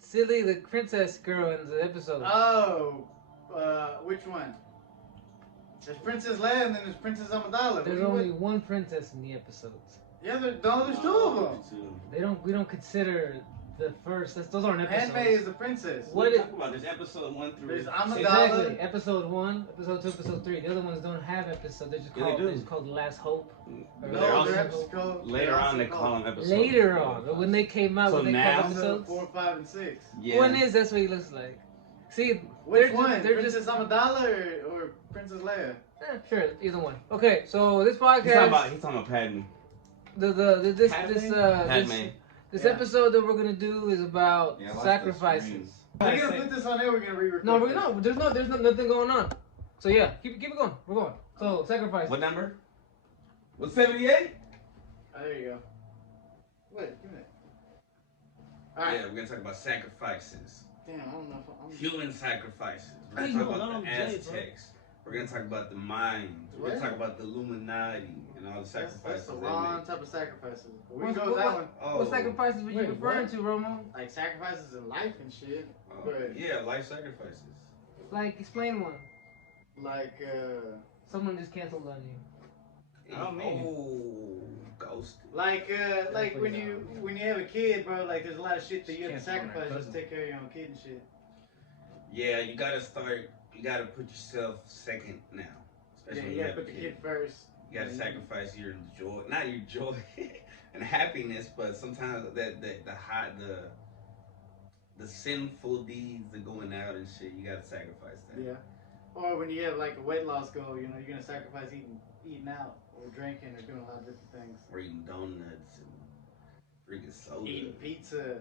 silly, the princess girl in the episode. Oh, which one? There's Princess Leia and then there's Princess Amidala. There's only one princess in the episodes. Yeah, there's two of them. We don't consider the first. Those aren't episodes. Padme is the princess. What are you talking about? There's episode 1 through. There's Amidala. Exactly. Episode 1, episode 2, episode 3. The other ones don't have episodes. They're just Yeah, called. they do. It's called Last Hope. No, they're episodes. Later on, they call them episodes. Later on, but when they came out, So when they now- called episodes. 4, 5, and 6. Yeah. One is that's what he looks like. See, Which one? They're Princess just Amidala or Princess Leia? sure, either one. Okay, so this podcast. He's talking about Padme. This Yeah. episode that we're gonna do is about Yeah, I like sacrifices. We're gonna put this on there. We're gonna re-record. No, we're not. There's nothing going on. So yeah, keep it going. We're going. So sacrifices. What number? What's 78? Oh, there you go. Wait, give me that. All right. Yeah, we're gonna talk about sacrifices. Damn, I don't know if I'm. Human sacrifices. We're How gonna you talk know about the I'm Jay, bro? Aztecs. We're gonna talk about the Mayans. We're gonna talk about the Illuminati and all the That's sacrifices the they wrong made. type of sacrifices. We can go with that one. Oh, What sacrifices were you Wait, referring what? to, Romo? Like sacrifices in life and shit. oh, But yeah, life sacrifices. Like, explain one. like, Someone just canceled on you. I don't mean. Oh, ghosted. like when you have a kid, bro. Like there's a lot of shit that you have to Cancel on our sacrifice just cousin. to take care of your own kid and shit. Yeah, you gotta start. You gotta put yourself second now. Yeah, Especially when you you gotta have put a the kid. kid first. You gotta sacrifice your joy, not your joy and happiness, but sometimes the sinful deeds of going out and shit. You gotta sacrifice that. Yeah. Or when you have like a weight loss goal, you know, you're gonna sacrifice eating out or drinking or doing a lot of different things. Or eating donuts and drinking soda, Eating pizza.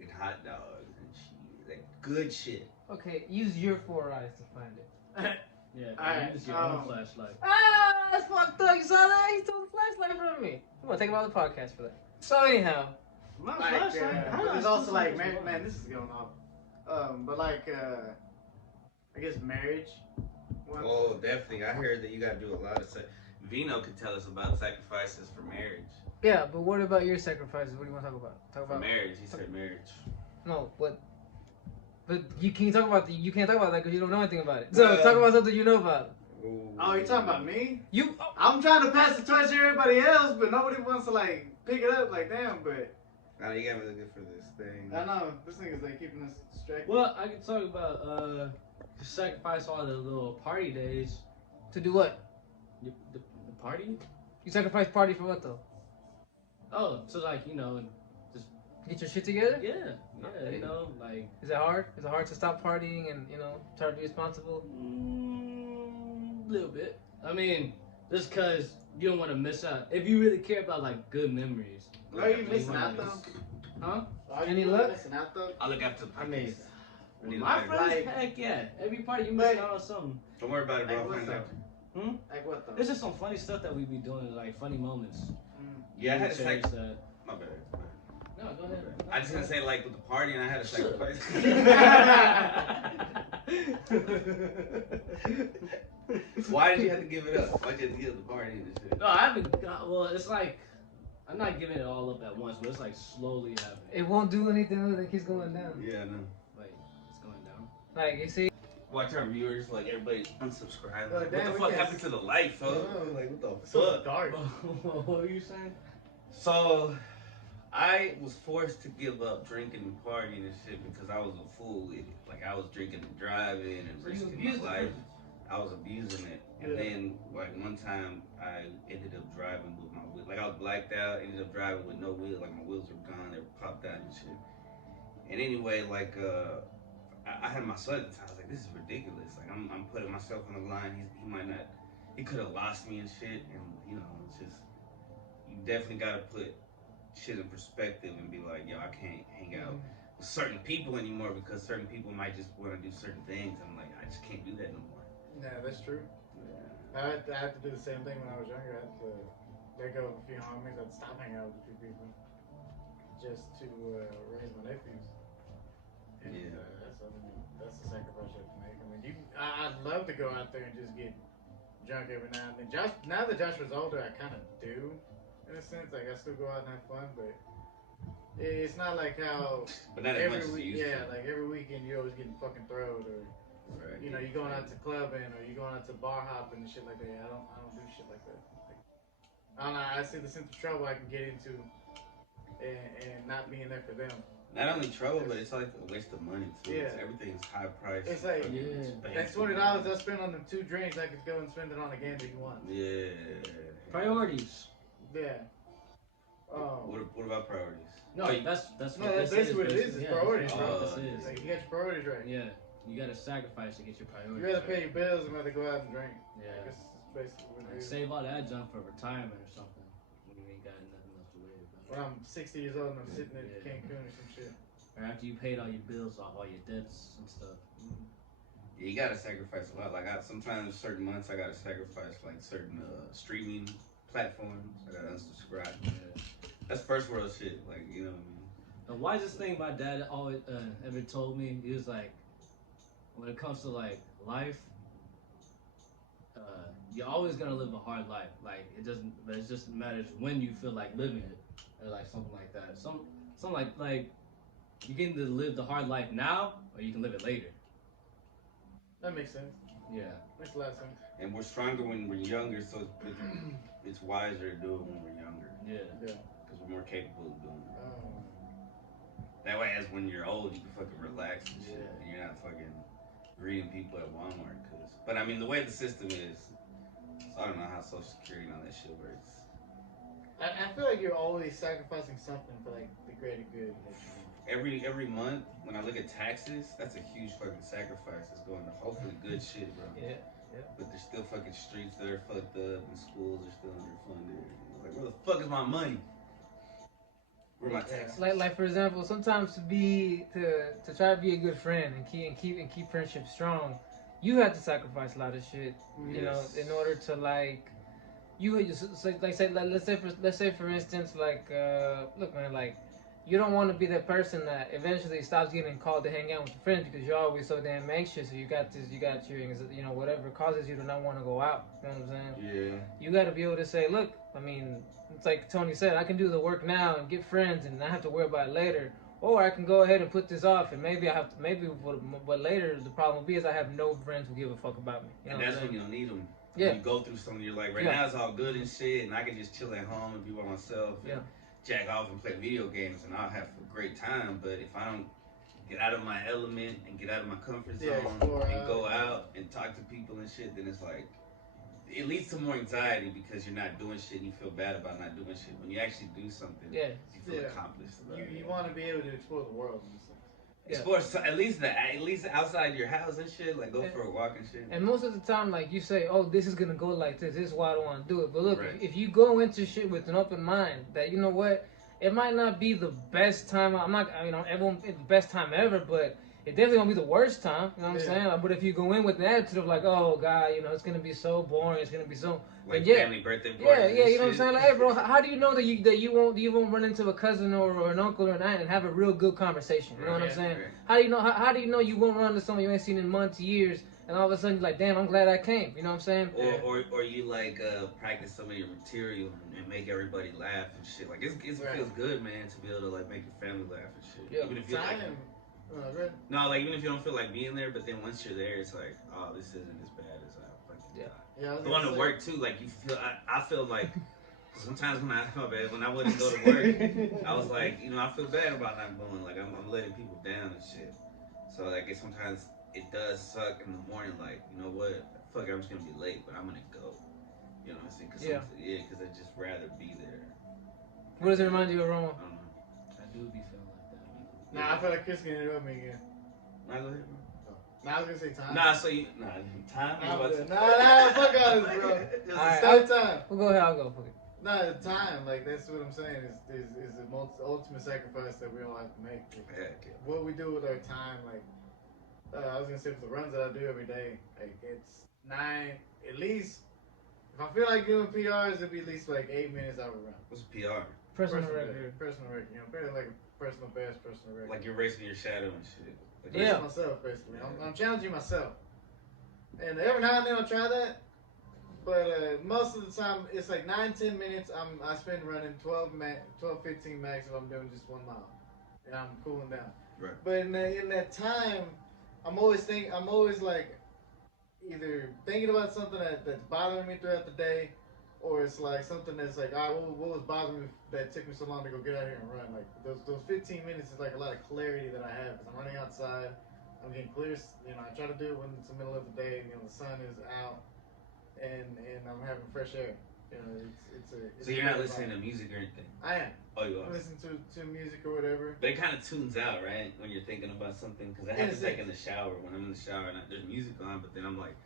and hot dogs and shit. That good shit. Okay, use your 4 eyes to find it. Yeah, Alright, use your own um, flashlight. Ah, that's fucked up. You saw that? He took the flashlight in front of me. Come on, take him out of the podcast for that. So anyhow, My Like, flashlight. but there's also like man, this is going off. But like I guess marriage. Once. Oh, definitely. I heard that you gotta do a lot of Vino could tell us about sacrifices for marriage. yeah, but what about your sacrifices? What do you want to talk about? Talk For about marriage, he said marriage. no, what? But you can't talk about you can't talk about that because you don't know anything about it. So Well- talk about something you know about. Oh, you talking about me? You. I'm trying to pass the torch to everybody else, but nobody wants to like pick it up. Like damn, but Now you got me looking for this thing. I know this nigga's like keeping us distracted. Well, I can talk about to sacrifice all the little party days. To do what? The party? You sacrifice party for what though? Oh, so like just Get your shit together? yeah, like Is it hard? Is it hard to stop partying and try to be responsible? a little bit. I mean, just cause you don't want to miss out. If you really care about like good memories, Are you missing out though? huh? Are Any you luck? missing out though? I look after the I mean, podcast. I need my to friends, like- heck yeah. Every party you missing out on something. Don't worry about it, bro. Like I'll what's find up? out. Like what though? It's just some funny stuff that we be doing, like funny moments. Yeah, I had to cherish sacrifice. that. My bad. No, go ahead. I just gonna say like with the party, and I had to sacrifice. Why did you have to give it up? Why did you have to give the party and shit? No, I haven't got. Well, it's like I'm not giving it all up at once, but it's like slowly happening. It won't do anything other than keeps going down. Yeah, I know. Like it's going down. Like you see, Watch our viewers, like everybody unsubscribe. Well, What damn, the we fuck can- happened to the life, huh? Like what the It's so fuck? dark. What were you saying? So, I was forced to give up drinking and partying and shit because I was a fool with it. Like I was drinking and driving and so you risking abused my the life. person. I was abusing it, and Yeah. then like one time I ended up driving with my wheel. Like I was blacked out, ended up driving with no wheel. Like my wheels were gone, they were popped out and shit. And anyway, like I had my son at the time. I was like, this is ridiculous. Like I'm putting myself on the line. He might not. He could have lost me and shit. And it's just you definitely gotta put shit in perspective and be like, yo, I can't hang out with certain people anymore because certain people might just want to do certain things. I'm like, I just can't do that no more. Yeah, that's true. Yeah. I had to do the same thing when I was younger. I had to let go of a few homies. I'd stop hanging out with a few people just to raise my nephews. And, Yeah. That's the sacrifice you have to make. I mean, I'd love to go out there and just get drunk every now and then. Now that Joshua's older, I kind of do, in a sense. Like, I still go out and have fun, but It's not like how But not as much as you used yeah, to. like every weekend you're always getting fucking throwed, or Right. you know, you're going out to clubbing or you're going out to bar hopping and shit like that. I don't do shit like that. Like, I don't know. I see the sense of trouble I can get into, and not being there for them. Not only trouble, but it's like a waste of money too. Yeah. Everything's high price. It's like that $20 I spent on them 2 drinks, I could go and spend it on a game that you want. Yeah. Priorities. Yeah. What about priorities? No, that's No, what that's this basically what it is. It's priorities, That's bro. what this is. Like, you got your priorities right. Yeah, you gotta sacrifice to get your priorities. You rather right. pay your bills than rather go out and drink. Yeah. Like, it's basically what it Like, is. save all that junk for retirement or something. When you ain't got nothing else to worry When about. I'm 60 years old and I'm sitting in Yeah. Cancun or some shit. Or after you paid all your bills off, all your debts and stuff. Yeah, you gotta sacrifice a lot. Like sometimes certain months I gotta sacrifice like certain streaming platforms. I gotta unsubscribe. Yeah. That's first world shit. Like you know what I mean. The wisest thing my dad always ever told me, he was like, when it comes to like life, you're always gonna live a hard life. Like it just matters when you feel like living it, or like something like that. Some like you can either live the hard life now, or you can live it later. That makes sense. Yeah. Makes a lot of sense. And we're stronger when we're younger, so it's wiser to do it when we're younger Yeah. because we're more capable of doing it. That way, as when you're old, you can fucking relax and shit, and you're not fucking greeting people at Walmart. But I mean, the way the system is, so I don't know how Social Security and all that shit works. I feel like you're always sacrificing something for like the greater good. Every month, when I look at taxes, that's a huge fucking sacrifice. It's going to hopefully good shit, bro. Yeah. But there's still fucking streets that are fucked up, and schools are still underfunded. Like, where the fuck is my money? Where my taxes? Like for example, sometimes to try to be a good friend and keep friendship strong, you have to sacrifice a lot of shit. You know, in order to like, let's say for instance, like, look, man, like, you don't want to be that person that eventually stops getting called to hang out with your friends because you're always so damn anxious. Or you got your, you know, whatever causes you to not want to go out. You know what I'm saying? Yeah. You got to be able to say, look, I mean, it's like Tony said, I can do the work now and get friends and not have to worry about it later. Or I can go ahead and put this off and maybe but later the problem will be is I have no friends who give a fuck about me. You know And that's what I'm when you don't need them. Yeah. You go through something, you're like, right now it's all good and shit, and I can just chill at home and be by myself and jack off and play video games, and I'll have a great time. But if I don't get out of my element and get out of my comfort zone and go out and talk to people and shit, then it's like, it leads to more anxiety because you're not doing shit and you feel bad about not doing shit. When you actually do something, you feel accomplished. You want to be able to explore the world. Explore at least outside your house and shit, like go for a walk and shit. And most of the time, like you say, oh, this is gonna go like this. This is why I don't want to do it. But look, if you go into shit with an open mind, that you know what, it might not be the best time. I'm not, you know, everyone it's the best time ever, but it definitely won't be the worst time. You know what I'm saying? But if you go in with an attitude of like, oh god, you know, it's gonna be so boring. It's gonna be so like family birthday parties. Yeah, you know what I'm saying? Like, hey, bro, how do you know that you won't run into a cousin or an uncle or an aunt and have a real good conversation? You know what I'm saying? How do you know? How do you know you won't run into someone you ain't seen in months, years, and all of a sudden you're like, damn, I'm glad I came. You know what I'm saying? Or you like practice some of your material and make everybody laugh and shit. Like it feels good, man, to be able to like make your family laugh and shit. Yeah. Even if you like. No, like even if you don't feel like being there, but then once you're there, it's like, oh, this isn't as bad as I fucking thought. Going to work too, like you feel. I feel like sometimes when I wouldn't go to work, I was like, you know, I feel bad about not going. Like I'm letting people down and shit. So like sometimes it does suck in the morning. Like you know what, fuck it, I'm just gonna be late, but I'm gonna go. You know what I'm saying? Because I'd just rather be there. What does it remind you of, Romo? I don't know. I do be feeling like that. Nah, I feel like Chris can interrupt me again. Nah, go ahead, bro. Nah, I was gonna say time. Nah, so you time? Nah, fuck all this, bro. Just time. Well, go ahead, I'll go. Nah, time. Like that's what I'm saying is the most ultimate sacrifice that we all have to make. What we do with our time, like I was gonna say, with the runs that I do every day, like it's 9 at least. If I feel like doing PRs, it'll be at least like 8 minutes I would run. What's PR? Personal record. Personal record. You know, pretty like a personal best, personal record. Like you're racing your shadow and shit. Like myself basically. I'm challenging myself, and every now and then I'll try that. But most of the time, it's like 9-10 minutes. I spend running 12-15 max if I'm doing just 1 mile, and I'm cooling down. Right. But in that time, I'm always like either thinking about something that's bothering me throughout the day, or it's like something that's like, all right, what was bothering me that took me so long to go get out here and run? Like those 15 minutes is like a lot of clarity that I have because I'm running outside. I'm getting clear. I try to do it when it's the middle of the day. The sun is out, and I'm having fresh air. It's so you're not listening to music or anything? I am. Oh, you are? I listen to music or whatever. But it kind of tunes out, right? When you're thinking about something. Because I have to take in the shower. When I'm in the shower, and there's music on, but then I'm like,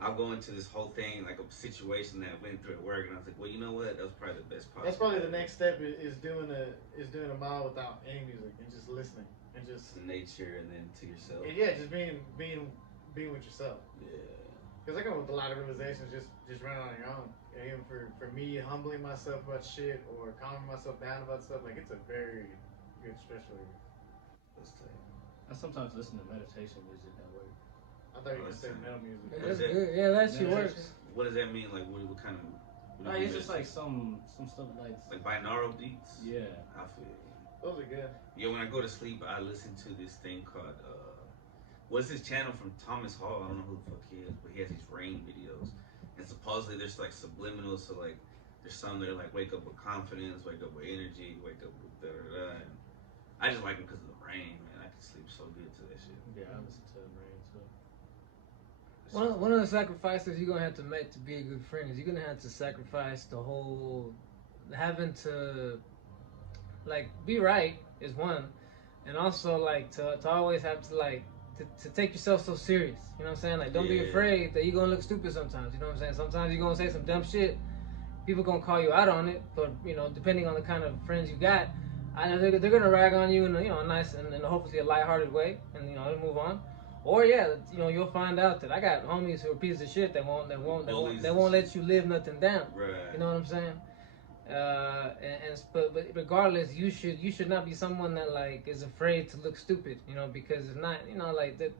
I'll go into this whole thing, like a situation that I went through at work, and I was like, well, you know what? That was probably the best part. That's probably the next step is doing a mile without any music and just listening and just to nature and then to yourself. And yeah, just being with yourself. Yeah. Because I come with a lot of realizations just running on your own. And even for me, humbling myself about shit or calming myself down about stuff, like it's a very good stress reliever. I sometimes listen to meditation music at work. I thought you were going to say metal music. That's good. Yeah, that shit works. What does that mean? Like, what kind of? Like, it's just like some stuff like binaural beats. Yeah, I feel you. Those are good. Yeah, when I go to sleep, I listen to this thing called what's this channel from Thomas Hall? I don't know who the fuck he is, but he has these rain videos, and supposedly there's like subliminals. So like, there's some that are like wake up with confidence, wake up with energy, wake up with da da da. And I just like them because of the rain, man. I can sleep so good to that shit. Yeah, I listen to the rain too. One of the sacrifices you're gonna have to make to be a good friend is you're gonna have to sacrifice the whole having to like be right is one, and also like to always have to like to take yourself so serious. You know what I'm saying? Like don't be afraid that you're gonna look stupid sometimes. You know what I'm saying? Sometimes you're gonna say some dumb shit. People gonna call you out on it, but depending on the kind of friends you got, I know they're gonna rag on you in a nice and hopefully a lighthearted way, and move on. Or you'll find out that I got homies who are pieces of shit that won't let you live nothing down. Right. You know what I'm saying? But regardless, you should not be someone that like is afraid to look stupid. Because if not, like that.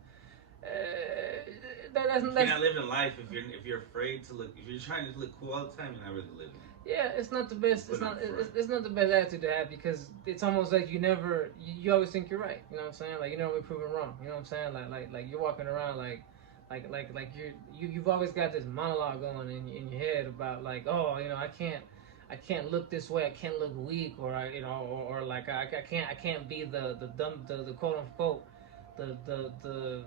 That's you're not living life if you're afraid to look. If you're trying to look cool all the time, you're not really living. Yeah, it's not the best. It's not the best attitude to have because it's almost like you always think you're right. You know what I'm saying? Like you're never proven wrong. You know what I'm saying? Like you're walking around like you've always got this monologue going in your head about like, oh, I can't look this way. I can't look weak, or or like I can't be the dumb the quote unquote the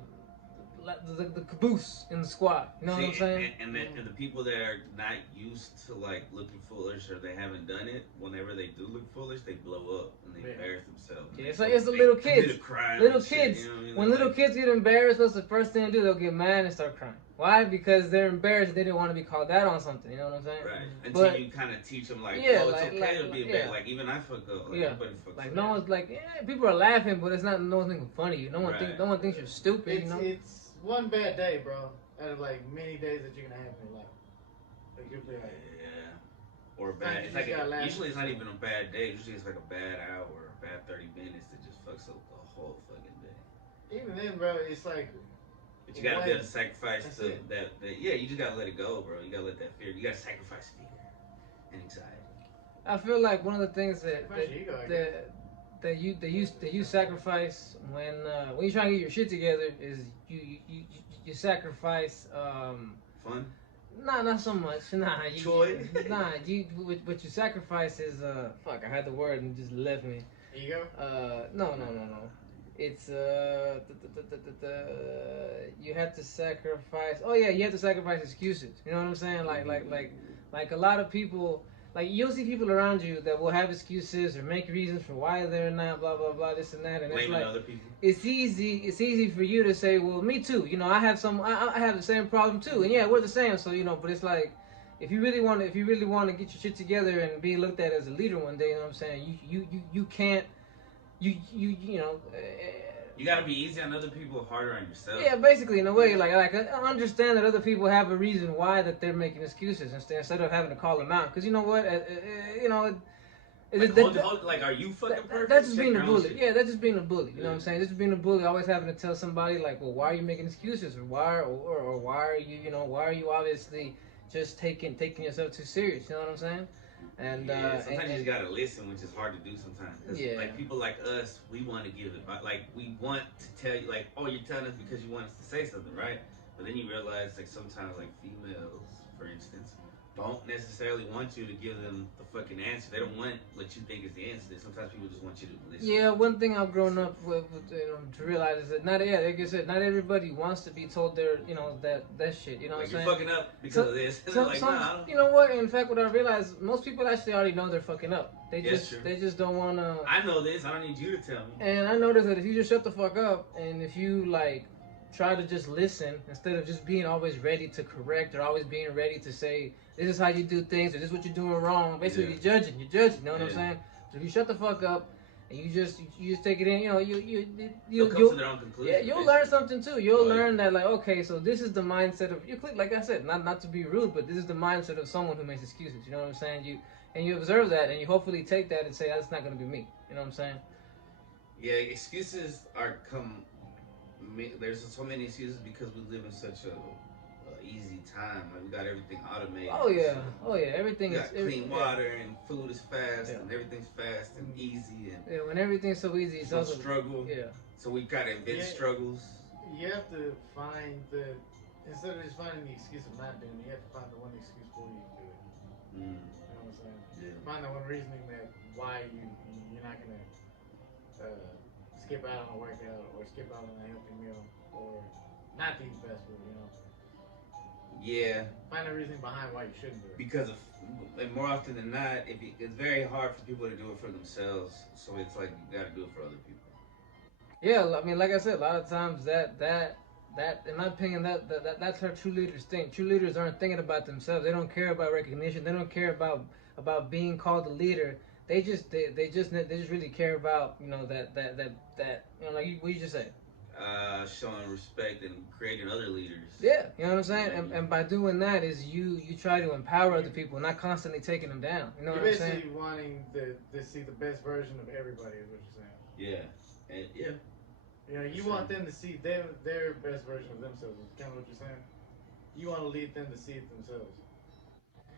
caboose in the squad. You know what I'm saying? And the people that are not used to like looking foolish or they haven't done it, whenever they do look foolish, they blow up and they embarrass themselves. Yeah, it's the little kids. Little kids. You know what I mean? When little kids get embarrassed, what's the first thing they do? They'll get mad and start crying. Why? Because they're embarrassed. They didn't want to be called out on something. You know what I'm saying? Right. Until you kind of teach them like, it's okay to be bad. Like even I fuck up. Like, everybody fucks like up. no one's like, people are laughing, but it's not no one's thinking funny. No one thinks you're stupid. It's one bad day, bro, out of like many days that you're gonna have in your life. Like you'll be like, or bad. It's like usually it's not even a bad day. Usually it's like a bad hour, or a bad 30 minutes that just fucks up the whole fucking day. Even then, bro, it's like. But you gotta be able to sacrifice that. Yeah, you just gotta let it go, bro. You gotta let that fear. You gotta sacrifice fear and anxiety. I feel like one of the things that you sacrifice when you try to get your shit together is you sacrifice fun. Nah, not so much. Nah, joy. What you sacrifice is fuck. I had the word and it just left me. Ego. No. It's you have to sacrifice. Oh yeah, you have to sacrifice excuses. You know what I'm saying? Like a lot of people. Like you'll see people around you that will have excuses or make reasons for why they're not blah blah blah this and that, and blaming it's like other people. It's easy for you to say, well, me too. I have I have the same problem too, and yeah, we're the same. So but it's like if you really want to get your shit together and be looked at as a leader one day, you know what I'm saying? You can't you gotta be easy on other people, harder on yourself. Yeah, basically, in a way, like I understand that other people have a reason why that they're making excuses instead of having to call them out. Because you know what, like, are you fucking perfect? That's just being a bully. Yeah, that's just being a bully. You know what I'm saying? That's just being a bully. Always having to tell somebody like, well, why are you making excuses, or why are you obviously just taking yourself too serious. You know what I'm saying? And sometimes you just gotta listen, which is hard to do sometimes. Cause like people like us, we want to give it, like we want to tell you, like, oh, you're telling us because you want us to say something, right? But then you realize, like, sometimes, like, females, for instance, don't necessarily want you to give them the fucking answer. They don't want what you think is the answer. Sometimes people just want you to listen. Yeah, one thing I've grown up with to realize is that like I said, not everybody wants to be told their, that shit. You know like what I'm saying? You're fucking up because of this. You know what? In fact, what I realized, most people actually already know they're fucking up. They just don't want to. I know this. I don't need you to tell me. And I noticed that if you just shut the fuck up, and if you try to just listen instead of just being always ready to correct or always being ready to say this is how you do things or this is what you're doing wrong. Basically, you're judging. You know what I'm saying? So if you shut the fuck up and you just take it in, you'll come to their own conclusion. Yeah, you'll learn something too. You'll learn that okay, so this is the mindset of like I said, not to be rude, but this is the mindset of someone who makes excuses. You know what I'm saying? You observe that and you hopefully take that and say that's not gonna be me. You know what I'm saying? Yeah, excuses there's so many excuses because we live in such a easy time. Like, we got everything automated. Oh yeah, everything is clean water and food is fast and everything's fast and easy and when everything's so easy, it's also struggle. Yeah. So we gotta invent struggles. You have to find instead of just finding the excuse of not doing it, you have to find the one excuse for you to do it. You know what I'm saying? Yeah. Find that one reasoning that why you're not gonna skip out on a workout or skip out on a healthy meal or not eat fast food, Yeah. Find a reason behind why you shouldn't do it. Because and more often than not, it's very hard for people to do it for themselves. So it's like you got to do it for other people. Yeah, I mean, like I said, a lot of times that in my opinion, that's how true leaders think. True leaders aren't thinking about themselves. They don't care about recognition. They don't care about being called a leader. They just really care about that like what you just said. Showing respect and creating other leaders. Yeah, you know what I'm saying? And by doing that is you try to empower other people, not constantly taking them down. You know what I'm saying? You're basically wanting to see the best version of everybody is what you're saying. Yeah. And you want them to see their best version of themselves. Is kind of what you're saying. You want to lead them to see it themselves.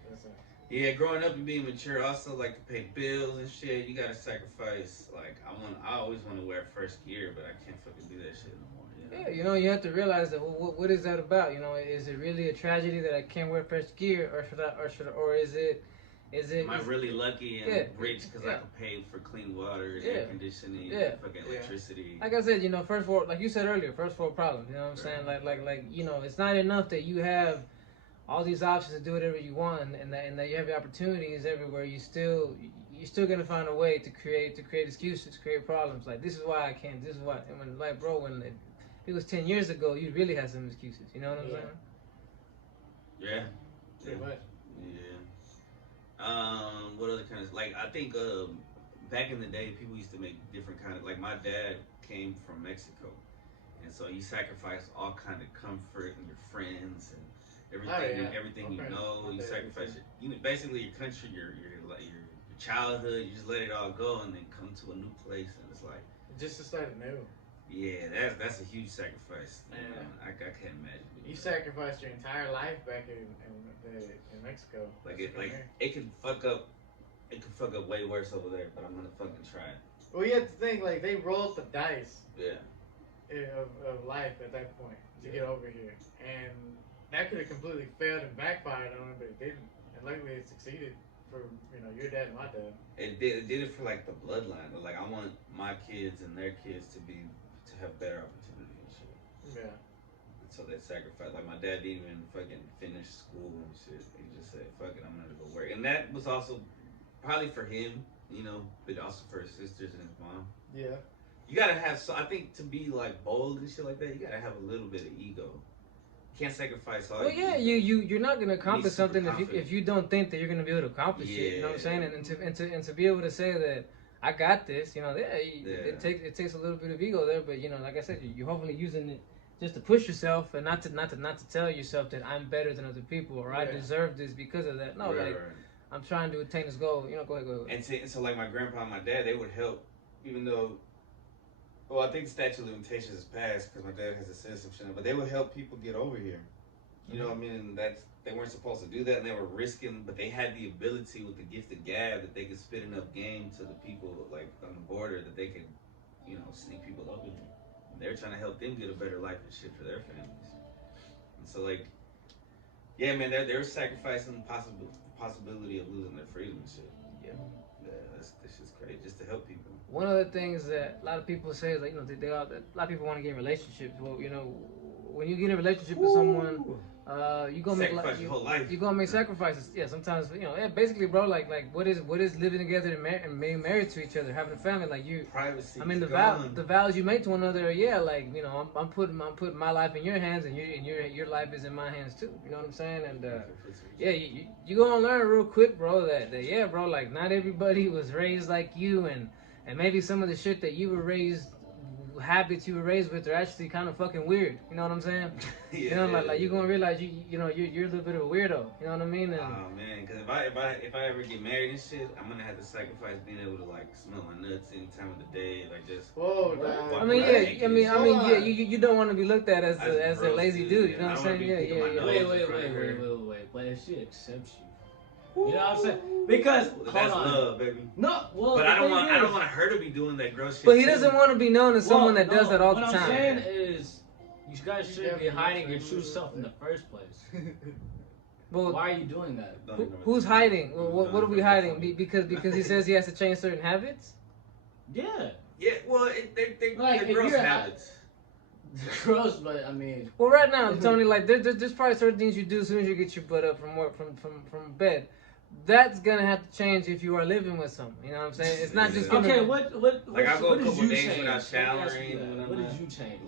That's it. Yeah, growing up and being mature, also like to pay bills and shit. You gotta sacrifice. Like I always want to wear first gear, but I can't fucking do that shit no more. Yeah, you have to realize that what is that about? Is it really a tragedy that I can't wear first gear, or is it? Am I really lucky and rich because I can pay for clean water, air conditioning, and fucking electricity? Like I said, first world, like you said earlier, first world problems. You know what I'm saying? Like it's not enough that you have all these options to do whatever you want, and that you have the opportunities everywhere. You're still gonna find a way to create excuses, create problems. Like, this is why I can't. This is why. And when it was 10 years ago, you really had some excuses. You know what I'm saying? Yeah. Pretty much. Yeah. What other kind of, like, I think back in the day, people used to make different kind of, like, my dad came from Mexico, and so you sacrifice all kind of comfort and your friends and everything you know. You sacrifice basically your country, your childhood. You just let it all go and then come to a new place, and it's like just to start anew. Yeah, that's a huge sacrifice. I can't imagine. You sacrificed your entire life back in Mexico. It can fuck up. It can fuck up way worse over there, but I'm gonna fucking try it. Well, you have to think, like, they rolled the dice. Yeah. Of life at that point to get over here, and that could have completely failed and backfired on it, but it didn't. And luckily, it succeeded for your dad and my dad. It did it for like the bloodline. Like, I want my kids and their kids to have better opportunity and shit. Yeah. So they sacrificed. Like, my dad didn't even fucking finish school and shit. He just said, "Fuck it, I'm gonna go work." And that was also probably for him, but also for his sisters and his mom. Yeah. You gotta have, I think, to be like bold and shit like that, you gotta have a little bit of ego. You can't sacrifice all. Well, yeah, you're not gonna accomplish something if you don't think that you're gonna be able to accomplish it. You know what I'm saying? And to be able to say that I got this, it takes a little bit of ego there. But like I said, you're hopefully using it just to push yourself and not to tell yourself that I'm better than other people or I deserve this because of that. No, I'm trying to attain this goal. Go ahead. And so like my grandpa and my dad, they would help, even though. Well, I think statute of limitations is passed because my dad has a citizenship, but they would help people get over here. You know what I mean? They weren't supposed to do that, and they were risking, but they had the ability with the gift of gab that they could spit enough game to the people like on the border that they could, you know, sneak people up in there. They're trying to help them get a better life and shit for their families. And so like, yeah, man, they're sacrificing the possibility of losing their freedom and shit. Yeah. Yeah, that's just crazy, just to help people. One of the things that a lot of people say is like, you know, a lot of people want to get in relationships. Well, you know, when you get in a relationship with someone, you gonna sacrifice your whole life. You gonna make sacrifices. Yeah, sometimes, you know, yeah, basically, bro, like what is living together and being married to each other, having a family, like you. Privacy. I mean, the vows you make to one another, yeah, like, you know, I'm putting my life in your hands, and your life is in my hands too. You know what I'm saying? And yeah, you gonna learn real quick, bro, that yeah, bro, like not everybody was raised like you, and maybe some of the shit that you were raised. Habits you were raised with are actually kind of fucking weird. You know what I'm saying? Yeah, you know, like you're gonna realize you're a little bit of a weirdo. You know what I mean? And, oh man, because if I ever get married and shit, I'm gonna have to sacrifice being able to like smell my nuts any time of the day, like just. Whoa, I mean, yeah. You don't want to be looked at as a lazy dude. You know what I'm saying? Yeah. Wait. But if she accepts you. You know what I'm saying? Because that's love, baby. No, well, but I don't want her to be doing that gross shit. But he doesn't want to be known as someone that does that all the time. What I'm saying is, you guys shouldn't be hiding your true self in the first place. Well, why are you doing that? Who's hiding? What are we hiding? Because he says he has to change certain habits. Yeah. Yeah. Well, they're gross habits. Gross, but I mean. Well, right now, Tony, like there's probably certain things you do as soon as you get your butt up from work, from bed. That's gonna have to change if you are living with someone. You know what I'm saying? It's not just gonna. Okay, what like I go a couple days change? without showering. What did you change?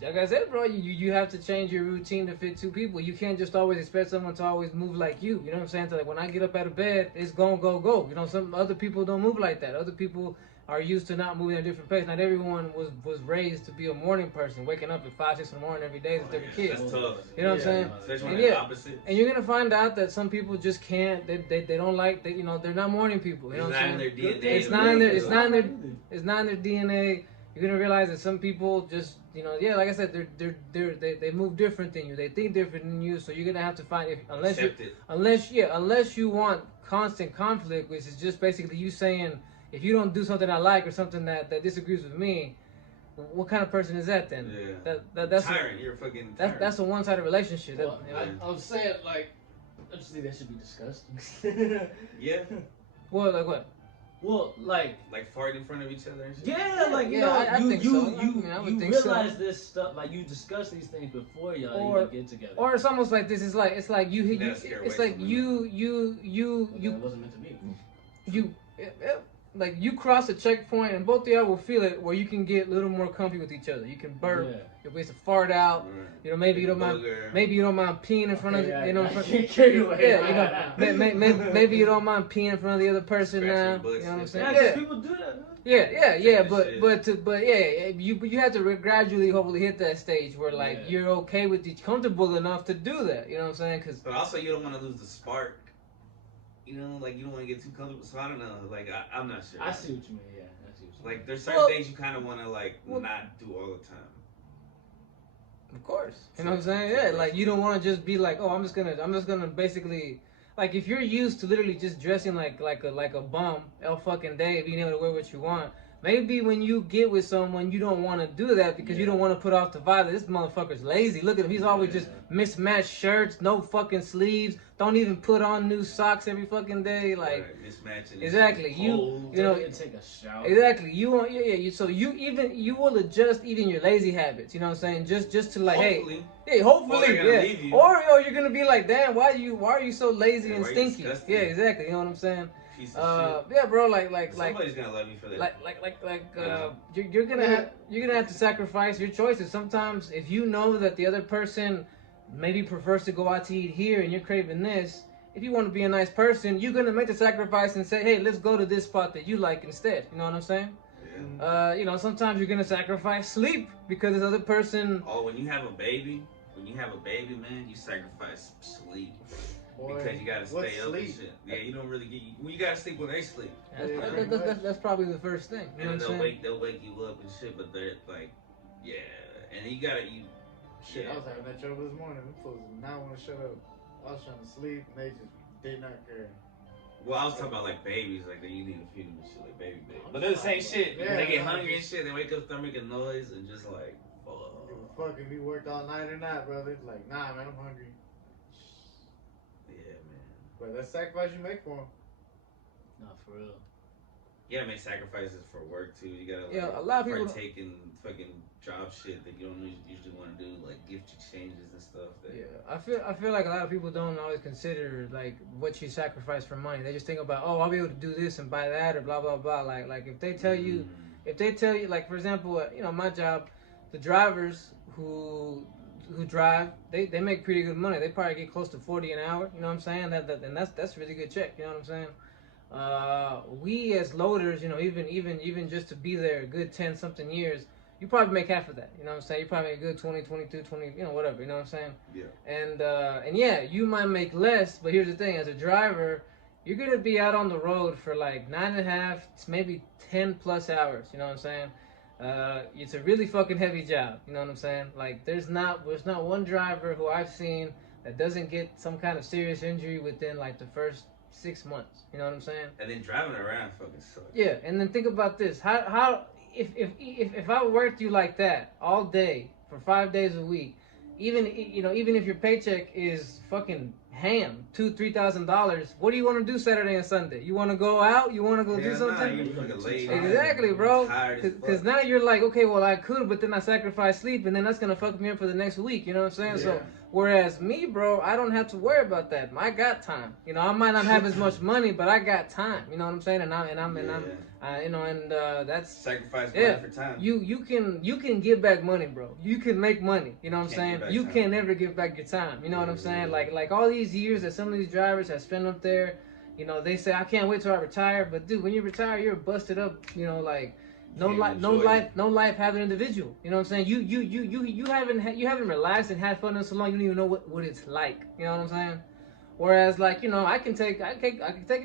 Like I said, bro, you have to change your routine to fit two people. You can't just always expect someone to always move like you. You know what I'm saying? So like when I get up out of bed, it's go. You know, some other people don't move like that. Other people are used to not moving at a different pace. Not everyone was raised to be a morning person, waking up at 5, 6 in the morning every day with every kid. That's tough. You know what I'm saying? Especially when opposites. And you're gonna find out that some people just can't. They don't like. You know, they're not morning people. You know what I'm saying? It's not in their DNA. You're gonna realize that some people just, you know, yeah, like I said, they move different than you. They think different than you. So you're gonna have to find unless you want constant conflict, which is just basically you saying, if you don't do something I like or something that disagrees with me, what kind of person is that then? Yeah. That's tyrant. You're a fucking tyrant. That's a one-sided relationship. Well, I'm saying, like, I just think that should be discussed. Yeah. Well, like what? Well, like fart in front of each other and shit? Yeah, like, you know, you realize this stuff, like, you discuss these things before y'all even get together. Or it's almost like this. It's like that wasn't meant to be. Like you cross a checkpoint and both of y'all will feel it, where you can get a little more comfy with each other. You can burp, your ways to fart out. Right. You know, maybe you don't mind peeing in front of you know. Maybe you don't mind peeing in front of the other person now. You know what I'm saying? Yeah, people do that. Yeah. But you have to gradually, hopefully, hit that stage where like you're okay with each, comfortable enough to do that. You know what I'm saying? But also you don't want to lose the spark. You know, like you don't want to get too comfortable. So I don't know. Like I'm not sure. I see what you mean. Yeah, I see what you mean. Like there's certain things you kind of want to like not do all the time. Of course. You know what I'm saying? Yeah. Like you don't want to just be like, oh, I'm just gonna basically, like if you're used to literally just dressing like a bum all fucking day, being able to wear what you want. Maybe when you get with someone, you don't want to do that because you don't want to put off the vibe that this motherfucker's lazy. Look at him. He's always just mismatched shirts, no fucking sleeves, don't even put on new socks every fucking day. Like, mismatching. Exactly. You know, take a shower. Exactly. You want, so you will adjust even your lazy habits. You know what I'm saying? Just to like, hopefully. Hopefully. Or you're going to be like, damn, why are you so lazy and stinky? Yeah, exactly. You know what I'm saying? Yeah, bro. Like somebody's gonna love you for that. You're gonna have to sacrifice your choices. Sometimes, if you know that the other person maybe prefers to go out to eat here and you're craving this, if you want to be a nice person, you're gonna make the sacrifice and say, hey, let's go to this spot that you like instead. You know what I'm saying? Yeah. You know, sometimes you're gonna sacrifice sleep because this other person. Oh, when you have a baby, man, you sacrifice sleep. Boy, because you gotta stay up and shit. Yeah, you don't really get. You gotta sleep when they sleep. That's probably the first thing. You know and they'll wake you up and shit. But they're like, and you gotta Shit, I was having that trouble this morning. Them fools did not want to shut up. I was trying to sleep, and they just did not care. Well, I was talking about like babies, like you need to feed them and shit, like baby. But they're the same shit. Yeah, They get hungry and shit. They wake up, start making noise, and just like, fuck if you worked all night or not, brother. Like, nah, man, I'm hungry. Yeah, man. But that's sacrifice you make for them. No, for real. You gotta make sacrifices for work too. You gotta a lot of people partake in fucking job shit that you don't usually want to do, like gift exchanges and stuff. I feel like a lot of people don't always consider like what you sacrifice for money. They just think about, oh, I'll be able to do this and buy that or blah blah blah. Like if they tell you, like for example, my job, the drivers who drive, they make pretty good money. They probably get close to 40 an hour. You know what I'm saying? And that's really good check. You know what I'm saying? We as loaders, even just to be there a good 10 something years, you probably make half of that. You know what I'm saying? You probably make a good 20, 22, 20, whatever. You know what I'm saying? Yeah. And yeah, you might make less, but here's the thing: as a driver, you're gonna be out on the road for like 9.5, maybe 10 plus hours. You know what I'm saying? It's a really fucking heavy job. You know what I'm saying? Like there's not one driver who I've seen that doesn't get some kind of serious injury within like the first 6 months. You know what I'm saying? And then driving around fucking sucks. Yeah, and then think about this: how if I worked you like that all day for 5 days a week, even if your paycheck is fucking ham, $2,000-$3,000, what do you want to do Saturday and Sunday? You want to go out? You want to go do something? You're fucking lazy. Exactly, bro. Because now you're like, okay, well I could, but then I sacrifice sleep, and then that's gonna fuck me up for the next week. You know what I'm saying? Yeah. So whereas me, bro, I don't have to worry about that. I got time. I might not have as much money, but I got time. You know what I'm saying? That's sacrifice money for time. You can give back money, bro. You can make money. You know what I'm saying? You can never give back your time. You know what I'm saying? Like all these years that some of these drivers have spent up there, they say I can't wait till I retire. But dude, when you retire, you're busted up. Like no life having individual. You know what I'm saying? You haven't relaxed and had fun in so long. You don't even know what it's like. You know what I'm saying? Whereas like I can take a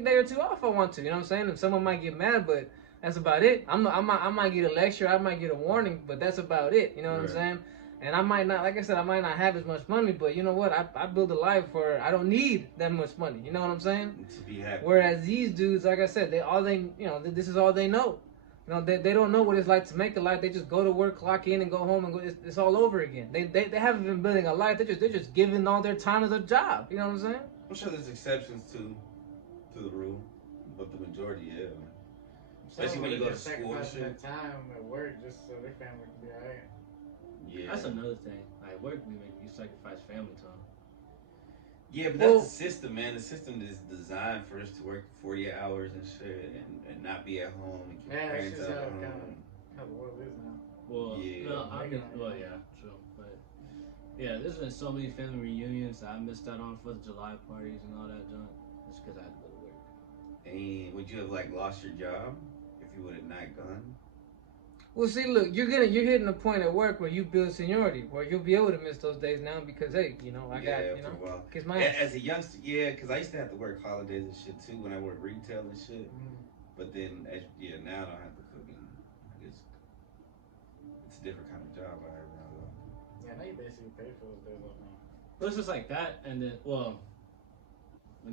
day or two off if I want to. You know what I'm saying? And someone might get mad, but that's about it. I might get a lecture, I might get a warning, but that's about it. You know what I'm saying? And I might not, like I said, I might not have as much money, but you know what? I build a life where I don't need that much money. You know what I'm saying? To be happy. Whereas these dudes, like I said, this is all they know. They don't know what it's like to make a life. They just go to work, clock in, and go home, and go. It's all over again. They haven't been building a life. They're just giving all their time as a job. You know what I'm saying? I'm sure there's exceptions to the rule, but the majority, yeah. Especially when you go to school and shit. Time at work just so their family can be alright. Yeah. That's another thing. Like work, we make you sacrifice family time. Yeah, but that's the system, man. The system is designed for us to work 40 hours and shit, and not be at home and keep parents that's out just at home. how the world is now. Well, yeah. No, yeah, true. But yeah, there's been so many family reunions that I missed out on 4th of July parties and all that junk. Just because I had to go to work. And would you have like lost your job if you would have not gone? Well, see, look, you're hitting a point at work where you build seniority, where you'll be able to miss those days now because hey, kiss my ass. As a youngster, yeah, because I used to have to work holidays and shit too when I worked retail and shit. But then, now I don't have to fucking. I guess it's a different kind of job I have now, though. Yeah, now you basically pay for those days off now. But it's just like that, and then when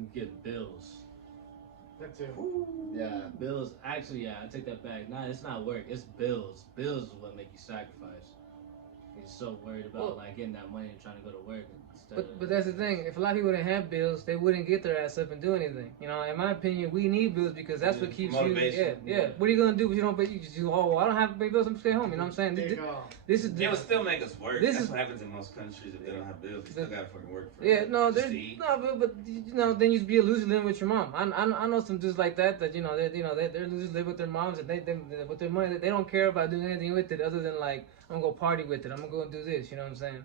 you get bills. That too. Yeah, bills. Actually, yeah, I take that back. Nah, it's not work. It's bills. Bills is what make you sacrifice. You're so worried about like getting that money and trying to go to work instead. But that's the thing. If a lot of people didn't have bills, they wouldn't get their ass up and do anything. In my opinion, we need bills because that's what keeps motivation. you. Yeah. What are you gonna do if you don't pay? I don't have to pay bills. I'm stay home. You know what I'm saying? They will still make us work. That's what happens in most countries if they don't have bills. They still gotta fucking work for it. But then you'd be a loser living with your mom. I know some dudes like that they're losers live with their moms and they with their money they don't care about doing anything with it other than like I'm gonna go party with it. I'm gonna go and do this. You know what I'm saying?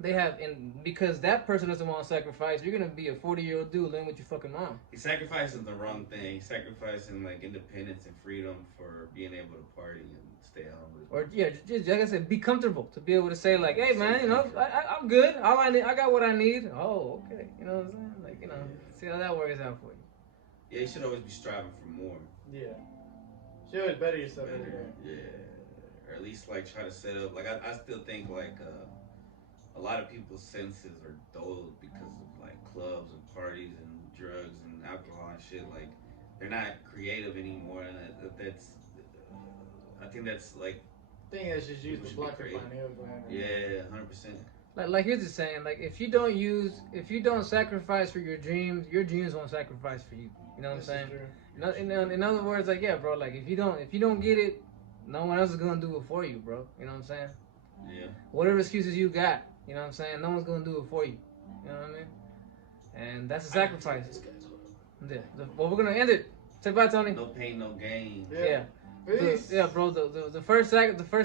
They have, and because that person doesn't want to sacrifice, you're gonna be a 40-year-old dude living with your fucking mom. He's sacrificing the wrong thing. He's sacrificing like independence and freedom for being able to party and stay at home. Or just like I said, be comfortable to be able to say like, hey man, I'm good. All I need, I got what I need. Oh, okay. You know what I'm saying? Like see how that works out for you. Yeah, you should always be striving for more. Yeah. You should always better yourself every day. Yeah. Or at least like try to set up. Like I still think like a lot of people's senses are dulled because of like clubs and parties and drugs and alcohol and shit. Like they're not creative anymore, and that's I think that's like I think that's just used people to should block be the creative. pineal gland. Yeah, 100%. Like here's the saying, like if you don't sacrifice for your dreams won't sacrifice for you. You know what I'm saying? In other words, like yeah, bro, like if you don't get it, no one else is gonna do it for you, bro. You know what I'm saying? Yeah. Whatever excuses you got, you know what I'm saying? No one's gonna do it for you. You know what I mean? And that's a sacrifice. Yeah. Well, we're gonna end it. Say bye, Tony. No pain, no gain. Yeah. Peace. Yeah, bro. The first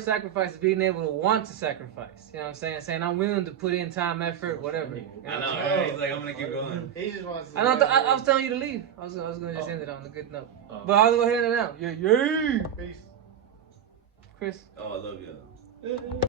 sacrifice is being able to want to sacrifice. You know what I'm saying? Saying I'm willing to put in time, effort, whatever. You know I what I'm know. saying? Right? He's like, I'm gonna keep going. He just wants to. I was telling you to leave. I was gonna just end it on a good note. But I'll go ahead and end it now. Yeah. Peace. Chris. Oh, I love you.